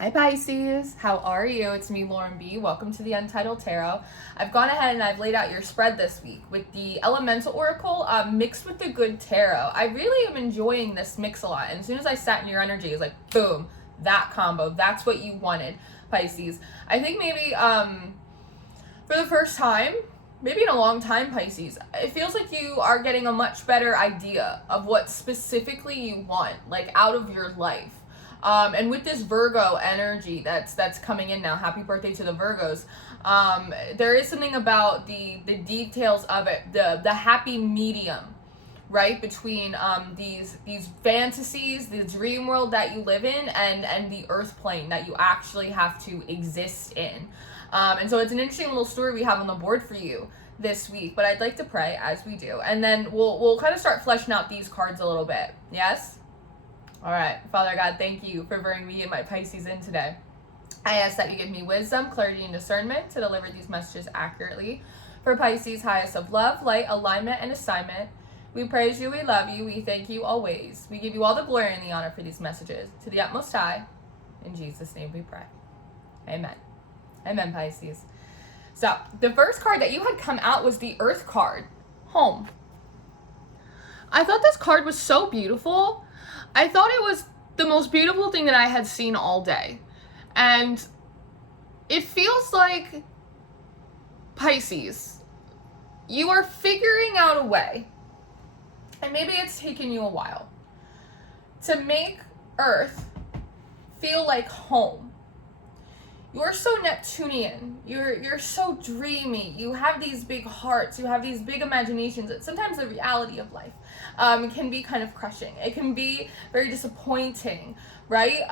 Hi Pisces, how are you? It's me, Lauren B. Welcome to the Untitled Tarot. I've gone ahead and I've laid out your spread this week with the Elemental Oracle mixed with the Good Tarot. I really am enjoying this mix a lot, and as soon as I sat in your energy, it was like, boom, that combo. That's what you wanted, Pisces. I think maybe for the first time, maybe in a long time, Pisces, it feels like you are getting a much better idea of what specifically you want, like out of your life. And with this Virgo energy that's coming in now, happy birthday to the Virgos, there is something about the details of it, the happy medium, right, between these fantasies, the dream world that you live in, and the earth plane that you actually have to exist in. And so it's an interesting little story we have on the board for you this week, but I'd like to pray as we do, and then we'll kind of start fleshing out these cards a little bit. Yes? All right, Father God, thank you for bringing me and my Pisces in today. I ask that you give me wisdom, clarity, and discernment to deliver these messages accurately. For Pisces, highest of love, light, alignment, and assignment, we praise you, we love you, we thank you always. We give you all the glory and the honor for these messages. To the utmost high, in Jesus' name we pray. Amen. Amen, Pisces. So, the first card that you had come out was the Earth card, home. I thought this card was so beautiful. I thought it was the most beautiful thing that I had seen all day. And it feels like, Pisces, you are figuring out a way, and maybe it's taken you a while, to make Earth feel like home. You're so Neptunian, you're so dreamy, you have these big hearts, you have these big imaginations. Sometimes the reality of life can be kind of crushing. It can be very disappointing, right?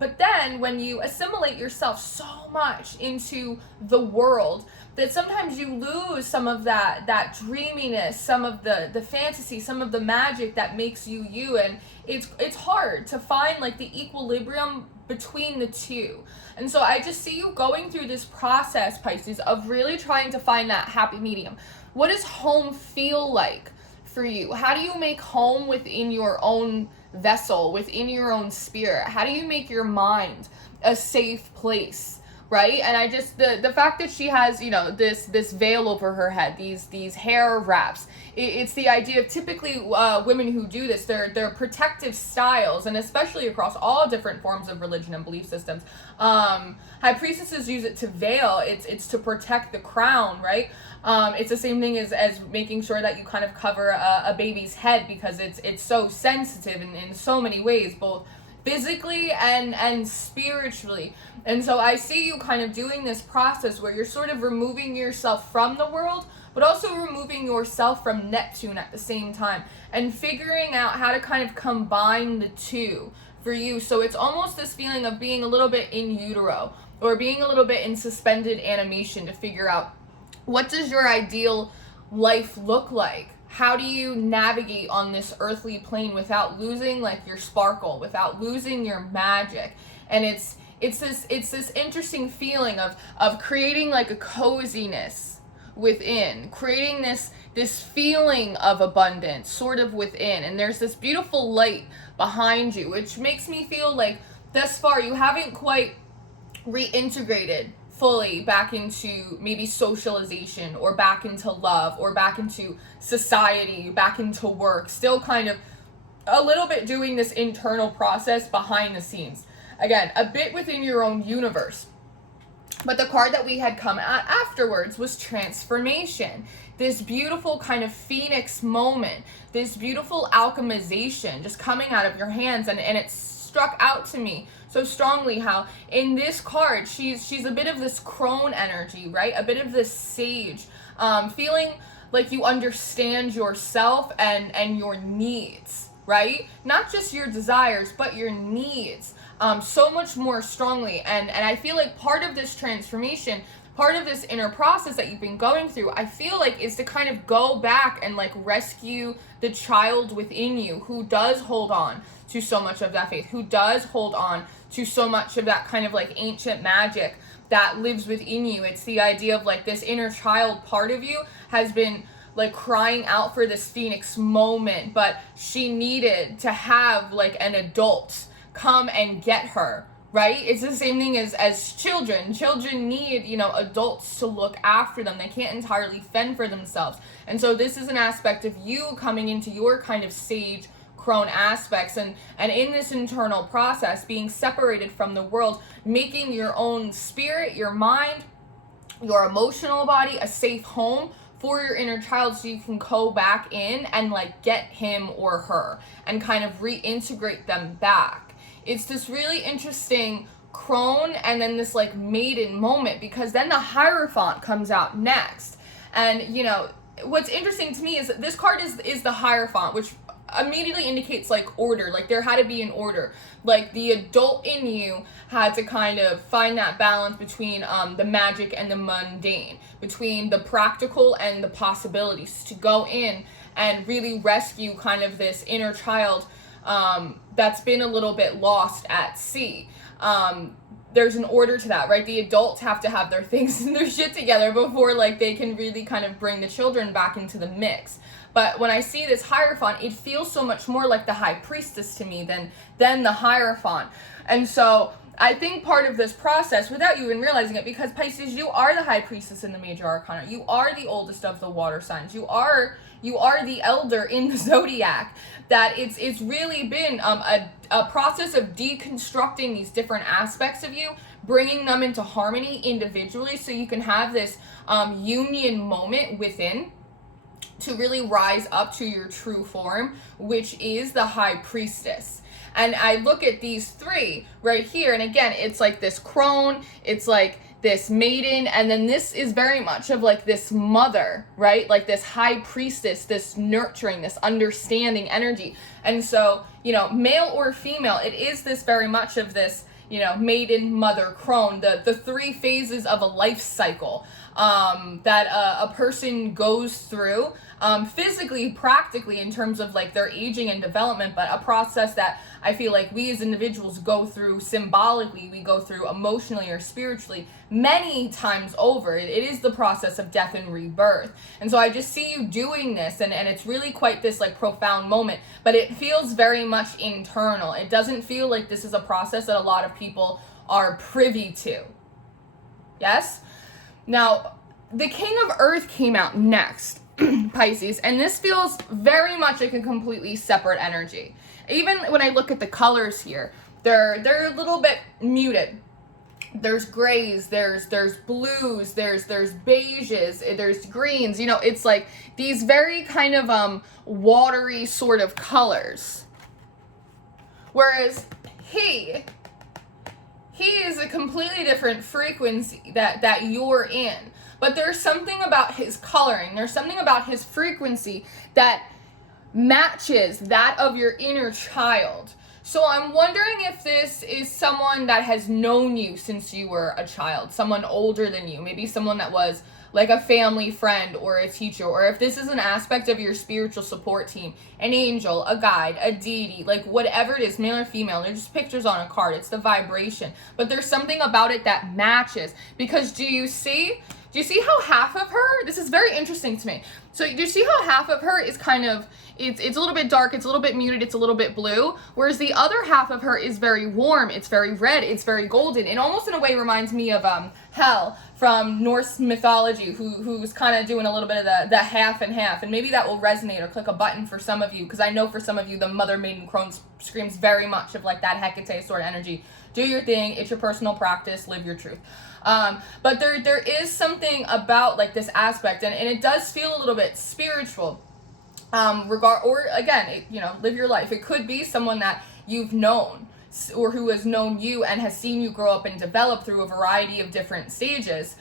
But then when you assimilate yourself so much into the world, that sometimes you lose some of that dreaminess, some of the fantasy, some of the magic that makes you you, and it's hard to find like the equilibrium between the two. And so I just see you going through this process, Pisces, of really trying to find that happy medium. What does home feel like for you? How do you make home within your own vessel, within your own spirit? How do you make your mind a safe place? Right? And I just, the fact that she has, you know, this veil over her head, these hair wraps, it's the idea of typically women who do this, they're protective styles, and especially across all different forms of religion and belief systems. High priestesses use it to veil, it's to protect the crown, right? It's the same thing as making sure that you kind of cover a baby's head, because it's so sensitive in so many ways, both physically and spiritually. And so I see you kind of doing this process where you're sort of removing yourself from the world, but also removing yourself from Neptune at the same time, and figuring out how to kind of combine the two for you. So it's almost this feeling of being a little bit in utero, or being a little bit in suspended animation to figure out, what does your ideal life look like? How do you navigate on this earthly plane without losing like your sparkle, without losing your magic? And it's this interesting feeling of creating like a coziness within, creating this feeling of abundance sort of within. And there's this beautiful light behind you, which makes me feel like thus far you haven't quite reintegrated fully back into maybe socialization, or back into love, or back into society, back into work, still kind of a little bit doing this internal process behind the scenes. Again, a bit within your own universe. But the card that we had come at afterwards was transformation. This beautiful kind of phoenix moment, this beautiful alchemization just coming out of your hands, and it struck out to me so strongly how in this card she's a bit of this crone energy, right? A bit of this sage, feeling like you understand yourself and your needs, right? Not just your desires, but your needs, so much more strongly. And I feel like part of this transformation, part of this inner process that you've been going through, I feel like is to kind of go back and like rescue the child within you who does hold on to so much of that faith, who does hold on to so much of that kind of like ancient magic that lives within you. It's the idea of like this inner child part of you has been like crying out for this phoenix moment, but she needed to have like an adult come and get her, right? It's the same thing as children. Children need, you know, adults to look after them. They can't entirely fend for themselves. And so this is an aspect of you coming into your kind of sage crone aspects, and in this internal process, being separated from the world, making your own spirit, your mind, your emotional body a safe home for your inner child, so you can go back in and like get him or her and kind of reintegrate them back. It's this really interesting crone and then this like maiden moment, because then the Hierophant comes out next. And you know, what's interesting to me is that this card is the Hierophant, which immediately indicates like order. Like there had to be an order. Like the adult in you had to kind of find that balance between the magic and the mundane, between the practical and the possibilities, to go in and really rescue kind of this inner child that's been a little bit lost at sea. There's an order to that, right? The adults have to have their things and their shit together before like they can really kind of bring the children back into the mix. But when I see this Hierophant, it feels so much more like the High Priestess to me than the Hierophant. And so I think part of this process, without you even realizing it, because Pisces, you are the High Priestess in the Major Arcana. You are the oldest of the water signs. You are the elder in the zodiac. That it's really been a process of deconstructing these different aspects of you, bringing them into harmony individually, so you can have this union moment within, to really rise up to your true form, which is the High Priestess. And I look at these three right here, and again, it's like this crone, it's like this maiden, and then this is very much of like this mother, right? Like this High Priestess, this nurturing, this understanding energy. And so, you know, male or female, it is this very much of this, you know, maiden, mother, crone, the three phases of a life cycle that a person goes through physically, practically, in terms of like their aging and development, but a process that I feel like we as individuals go through symbolically, we go through emotionally or spiritually many times over. It is the process of death and rebirth. And so I just see you doing this, and it's really quite this like profound moment, but it feels very much internal. It doesn't feel like this is a process that a lot of people are privy to. Yes? Now, the King of Earth came out next, Pisces, and this feels very much like a completely separate energy. Even when I look at the colors here, they're a little bit muted. There's grays, there's blues, there's beiges, there's greens. You know, it's like these very kind of watery sort of colors. Whereas he is a completely different frequency that you're in. But there's something about his coloring, there's something about his frequency that matches that of your inner child. So I'm wondering if this is someone that has known you since you were a child, someone older than you, maybe someone that was like a family friend or a teacher, or if this is an aspect of your spiritual support team, an angel, a guide, a deity, like whatever it is, male or female. They're just pictures on a card. It's the vibration. But there's something about it that matches. Because do you see how half of her, this is very interesting to me. So do you see how half of her is kind of, it's a little bit dark, it's a little bit muted, it's a little bit blue, whereas the other half of her is very warm, it's very red, it's very golden. It almost in a way reminds me of Hel from Norse mythology, who's kind of doing a little bit of the half and half, and maybe that will resonate or click a button for some of you, because I know for some of you the Mother Maiden Crone screams very much of like that Hecate sort of energy. Do your thing, it's your personal practice, live your truth. But there is something about like this aspect, and it does feel a little bit spiritual. Or again, live your life. It could be someone that you've known, or who has known you and has seen you grow up and develop through a variety of different stages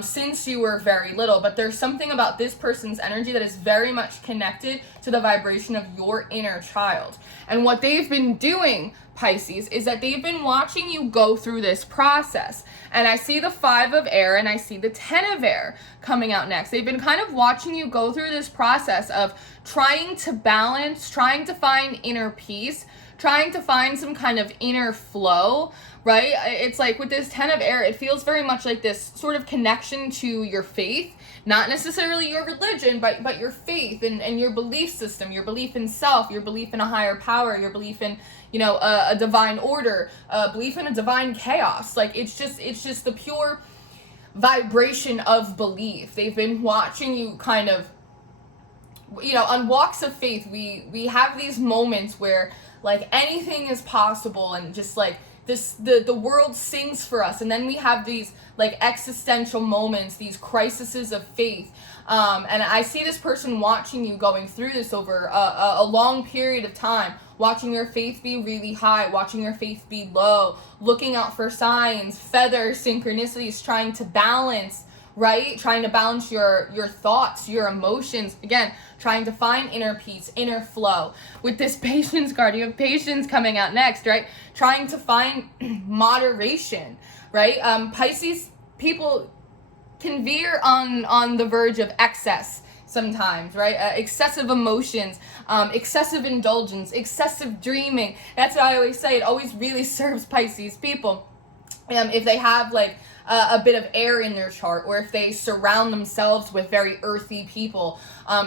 since you were very little. But there's something about this person's energy that is very much connected to the vibration of your inner child. And what they've been doing, Pisces, is that they've been watching you go through this process. And I see the 5 of air and I see the 10 of air coming out next. They've been kind of watching you go through this process of trying to balance, trying to find inner peace, trying to find some kind of inner flow, right? It's like with this 10 of air, it feels very much like this sort of connection to your faith, not necessarily your religion, but your faith and your belief system, your belief in self, your belief in a higher power, your belief in, you know, a divine order, a belief in a divine chaos. Like, it's just the pure vibration of belief. They've been watching you kind of, you know, on walks of faith, we have these moments where like anything is possible, and just like the world sings for us, and then we have these like existential moments, these crises of faith. And I see this person watching you going through this over a long period of time, watching your faith be really high, watching your faith be low, looking out for signs, feathers, synchronicities, trying to balance, right? Trying to balance your thoughts, your emotions. Again, trying to find inner peace, inner flow. With this patience card, you have patience coming out next, right? Trying to find moderation, right? Pisces people can veer on the verge of excess sometimes, right? Excessive emotions, excessive indulgence, excessive dreaming. That's what I always say. It always really serves Pisces people. If they have like a bit of air in their chart, or if they surround themselves with very earthy people,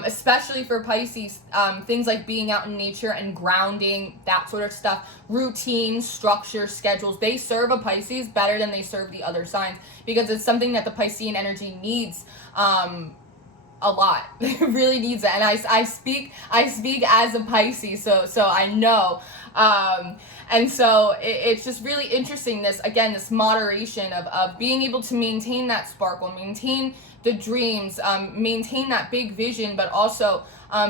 especially for Pisces, things like being out in nature and grounding, that sort of stuff, routine, structure, schedules, they serve a Pisces better than they serve the other signs, because it's something that the Piscean energy needs a lot. It really needs it. And I speak as a Pisces, so I know. And so it's just really interesting, this moderation of being able to maintain that sparkle, maintain the dreams, maintain that big vision, but also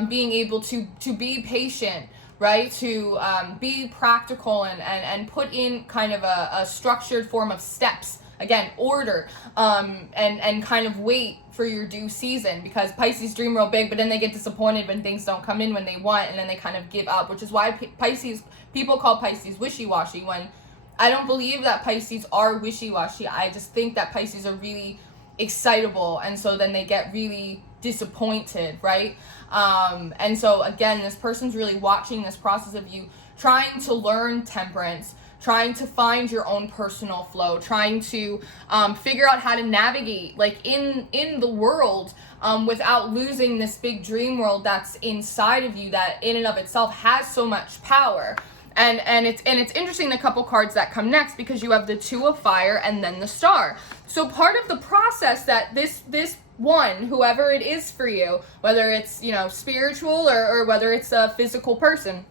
being able to be patient, right? To be practical and put in kind of a structured form of steps. Again, order, and kind of wait for your due season, because Pisces dream real big, but then they get disappointed when things don't come in when they want, and then they kind of give up, which is why people call Pisces wishy-washy, when I don't believe that Pisces are wishy-washy. I just think that Pisces are really excitable, and so then they get really disappointed, right? And so again, this person's really watching this process of you trying to learn temperance, trying to find your own personal flow, trying to figure out how to navigate like in the world without losing this big dream world that's inside of you, that in and of itself has so much power. And it's interesting, the couple cards that come next, because you have the Two of Fire and then the Star. So part of the process that this one, whoever it is for you, whether it's, you know, spiritual or whether it's a physical person,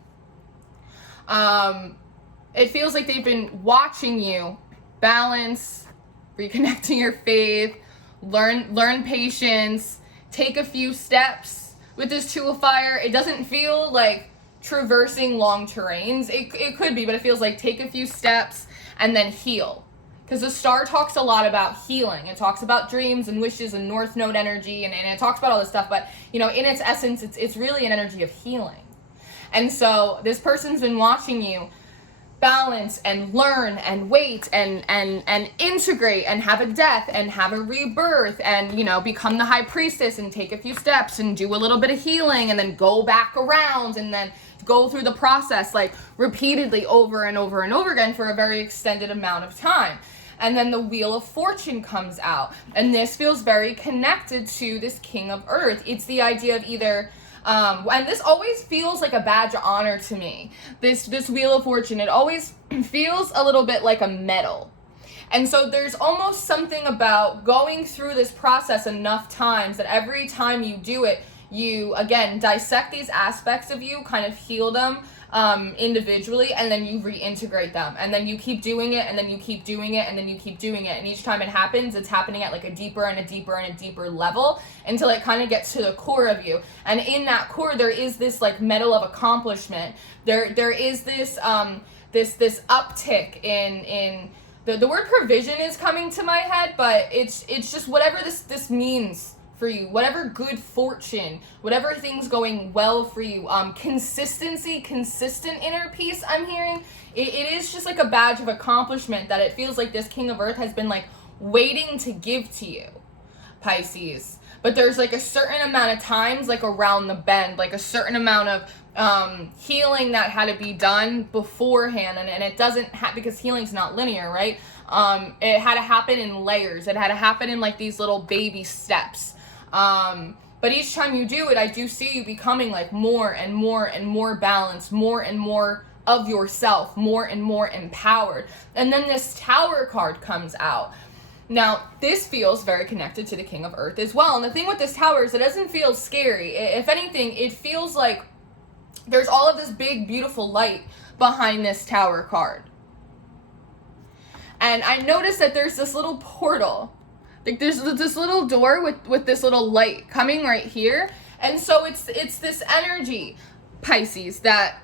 it feels like they've been watching you balance, reconnecting your faith, learn patience, take a few steps. With this Two of Fire, it doesn't feel like traversing long terrains. It could be, but it feels like take a few steps and then heal. Because the Star talks a lot about healing. It talks about dreams and wishes and North Node energy, and it talks about all this stuff, but, you know, in its essence, it's really an energy of healing. And so this person's been watching you balance and learn and wait and integrate and have a death and have a rebirth and, you know, become the High Priestess and take a few steps and do a little bit of healing and then go back around and then go through the process like repeatedly over and over and over again for a very extended amount of time. And then the Wheel of Fortune comes out, and this feels very connected to this King of Earth. It's the idea of either and this always feels like a badge of honor to me. This Wheel of Fortune, it always feels a little bit like a medal. And so there's almost something about going through this process enough times that every time you do it, you, again, dissect these aspects of you, kind of heal them individually, and then you reintegrate them. And then you keep doing it, and then you keep doing it, and then you keep doing it. And each time it happens, it's happening at like a deeper and a deeper and a deeper level until it kind of gets to the core of you. And in that core, there is this like medal of accomplishment. There is this this uptick in the word provision is coming to my head, but it's just whatever this means for you, whatever good fortune, whatever things going well for you, consistency, consistent inner peace, I'm hearing, it is just like a badge of accomplishment that it feels like this King of Earth has been like waiting to give to you, Pisces. But there's like a certain amount of times like around the bend, like a certain amount of healing that had to be done beforehand, and it doesn't because healing's not linear, right? It had to happen in layers. It had to happen in like these little baby steps. But each time you do it, I do see you becoming like more and more and more balanced, more and more of yourself, more and more empowered. And then this Tower card comes out. Now, this feels very connected to the King of Earth as well. And the thing with this Tower is it doesn't feel scary. If anything, it feels like there's all of this big, beautiful light behind this Tower card. And I noticed that there's this little portal. Like there's this little door with this little light coming right here. And so it's this energy, Pisces, that,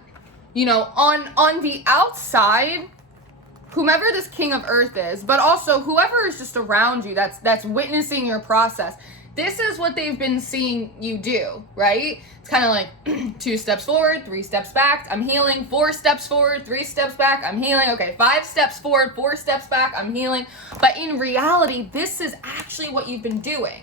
you know, on the outside, whomever this King of Earth is, but also whoever is just around you that's witnessing your process, this is what they've been seeing you do, right? It's kind of like 2 steps forward, 3 steps back, I'm healing, 4 steps forward, 3 steps back, I'm healing, okay, 5 steps forward, 4 steps back, I'm healing. But in reality, this is actually what you've been doing.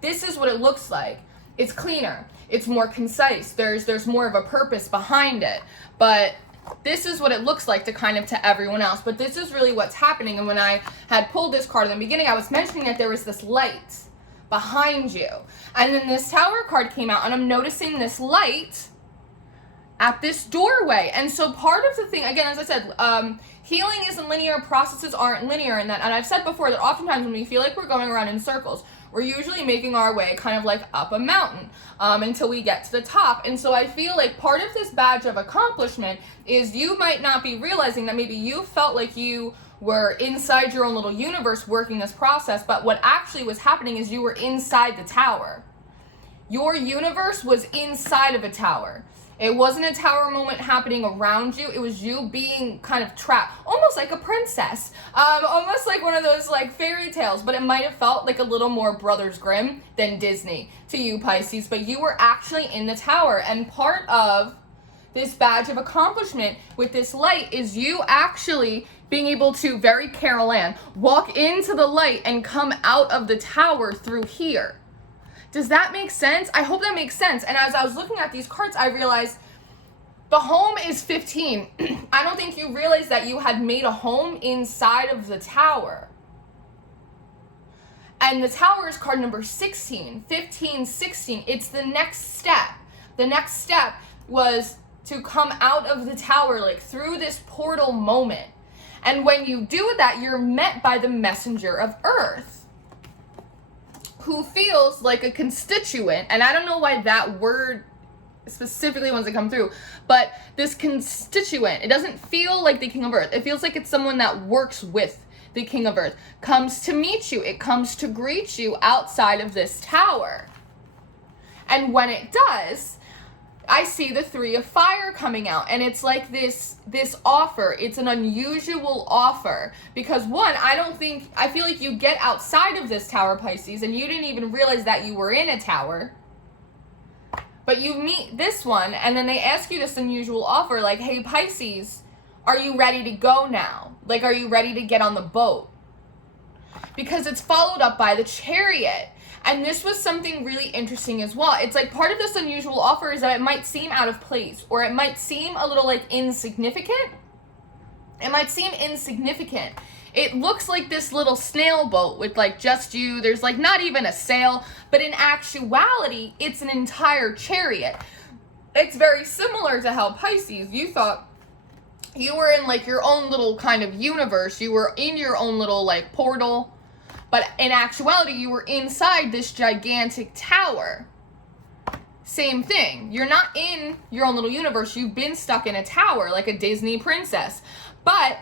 This is what it looks like. It's cleaner, it's more concise, there's more of a purpose behind it. But this is what it looks like to everyone else. But this is really what's happening. And when I had pulled this card in the beginning, I was mentioning that there was this light behind you. And then this Tower card came out, and I'm noticing this light at this doorway. And so part of the thing, again, as I said, healing isn't linear, processes aren't linear, and I've said before that oftentimes when we feel like we're going around in circles, we're usually making our way kind of like up a mountain until we get to the top. And so I feel like part of this badge of accomplishment is you might not be realizing that maybe you felt like you were inside your own little universe working this process, but what actually was happening is you were inside the tower. Your universe was inside of a tower. It wasn't a tower moment happening around you. It was you being kind of trapped, almost like a princess, almost like one of those like fairy tales, but it might have felt like a little more Brothers Grimm than Disney to you, Pisces, but you were actually in the tower. And part of this badge of accomplishment with this light is you actually being able to, very Carol Ann, walk into the light and come out of the tower through here. Does that make sense? I hope that makes sense. And as I was looking at these cards, I realized the home is 15. I don't think you realized that you had made a home inside of the tower. And the tower is card number 16, 15, 16. It's the next step. The next step was to come out of the tower, like through this portal moment. And when you do that, you're met by the messenger of Earth, who feels like a constituent. And I don't know why that word specifically wants to come through, but this constituent, it doesn't feel like the King of Earth. It feels like it's someone that works with the King of Earth, comes to meet you. It comes to greet you outside of this tower. And when it does, I see the 3 of Fire coming out, and it's like this offer. It's an unusual offer because one, I feel like you get outside of this tower, Pisces, and you didn't even realize that you were in a tower. But you meet this one, and then they ask you this unusual offer, like, hey, Pisces, are you ready to go now? Like, are you ready to get on the boat? Because it's followed up by the Chariot. And this was something really interesting as well. It's like part of this unusual offer is that it might seem out of place, or it might seem a little like insignificant. It might seem insignificant. It looks like this little snail boat with like just you. There's like not even a sail, but in actuality, it's an entire chariot. It's very similar to how Pisces, you thought you were in like your own little kind of universe. You were in your own little like portal. But in actuality, you were inside this gigantic tower. Same thing. You're not in your own little universe. You've been stuck in a tower like a Disney princess. But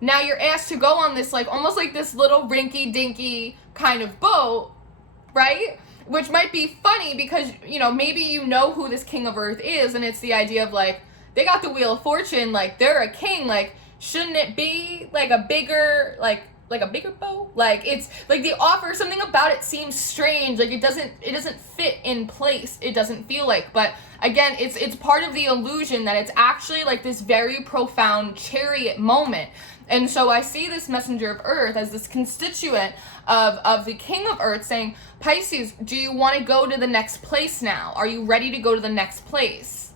now you're asked to go on this like almost like this little rinky-dinky kind of boat, right? Which might be funny because, you know, maybe you know who this King of Earth is, and it's the idea of like, they got the Wheel of Fortune, like they're a king, like shouldn't it be like a bigger, like a bigger boat? Like it's like the offer, something about it seems strange, like it doesn't fit in place, it doesn't feel like. But again, it's part of the illusion that it's actually like this very profound chariot moment. And so I see this messenger of Earth as this constituent of the King of Earth saying, Pisces, do you want to go to the next place now? Are you ready to go to the next place?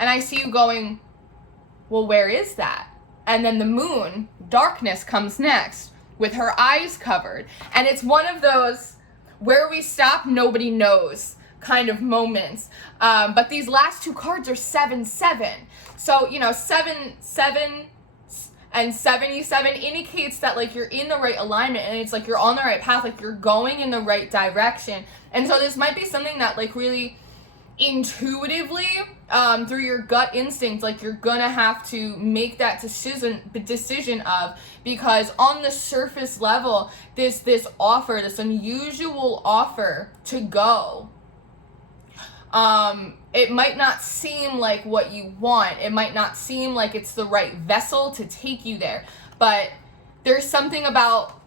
And I see you going, well, where is that? And then the moon, darkness, comes next with her eyes covered. And it's one of those, where we stop, nobody knows kind of moments. But these last two cards are 7-7. So, 7-7 and 77 indicates that like you're in the right alignment, and it's like you're on the right path, like you're going in the right direction. And so this might be something that like really intuitively, through your gut instinct, like you're gonna have to make that decision of, because on the surface level, this offer, this unusual offer to go, it might not seem like what you want. It might not seem like it's the right vessel to take you there, but there's something about,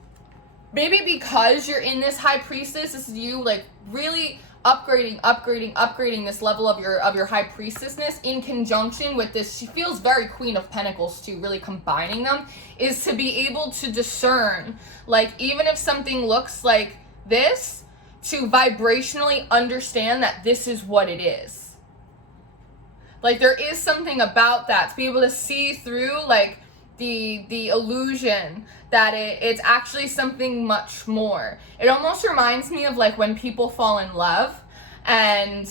maybe because you're in this High Priestess, this is you like really upgrading this level of your High Priestessness in conjunction with this, she feels very Queen of Pentacles too, really combining them, is to be able to discern, like, even if something looks like this, to vibrationally understand that this is what it is. Like, there is something about that, to be able to see through, like, the illusion that it's actually something much more. It almost reminds me of like when people fall in love and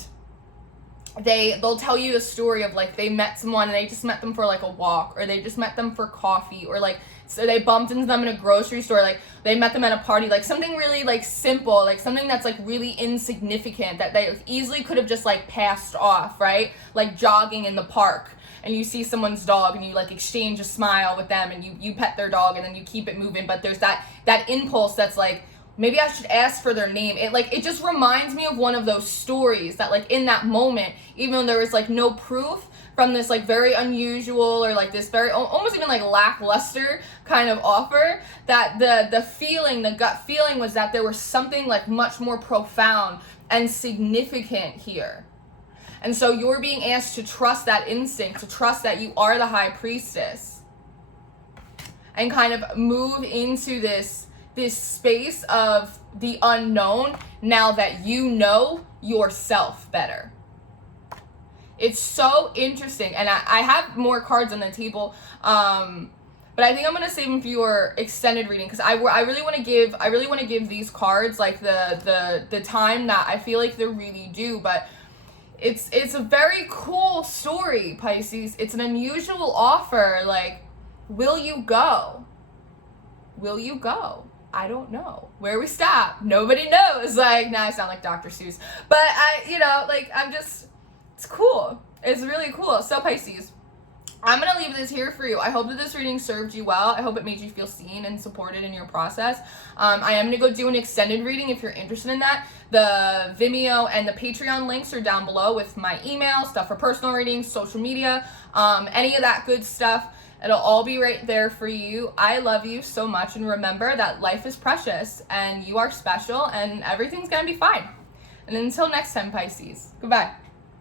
they'll tell you the story of like they met someone and they just met them for like a walk, or they just met them for coffee, or like so they bumped into them in a grocery store, like they met them at a party, like something really like simple, like something that's like really insignificant that they easily could have just like passed off, right? Like jogging in the park, and you see someone's dog and you like exchange a smile with them, and you pet their dog and then you keep it moving, but there's that impulse that's like, maybe I should ask for their name. It just reminds me of one of those stories that like in that moment, even though there was like no proof from this like very unusual or like this very almost even like lackluster kind of offer, that the gut feeling was that there was something like much more profound and significant here. And so you're being asked to trust that instinct, to trust that you are the High Priestess, and kind of move into this space of the unknown now that you know yourself better. It's so interesting, and I have more cards on the table, but I think I'm gonna save them for your extended reading, because I really want to give these cards like the time that I feel like they're really due. But it's a very cool story, Pisces. It's an unusual offer. Like, will you go? Will you go? I don't know. Where we stop, nobody knows. Like, now I sound like Dr. Seuss. But it's cool. It's really cool. So Pisces, I'm going to leave this here for you. I hope that this reading served you well. I hope it made you feel seen and supported in your process. I am going to go do an extended reading if you're interested in that. The Vimeo and the Patreon links are down below with my email, stuff for personal readings, social media, any of that good stuff. It'll all be right there for you. I love you so much, and remember that life is precious and you are special and everything's going to be fine. And until next time, Pisces, goodbye.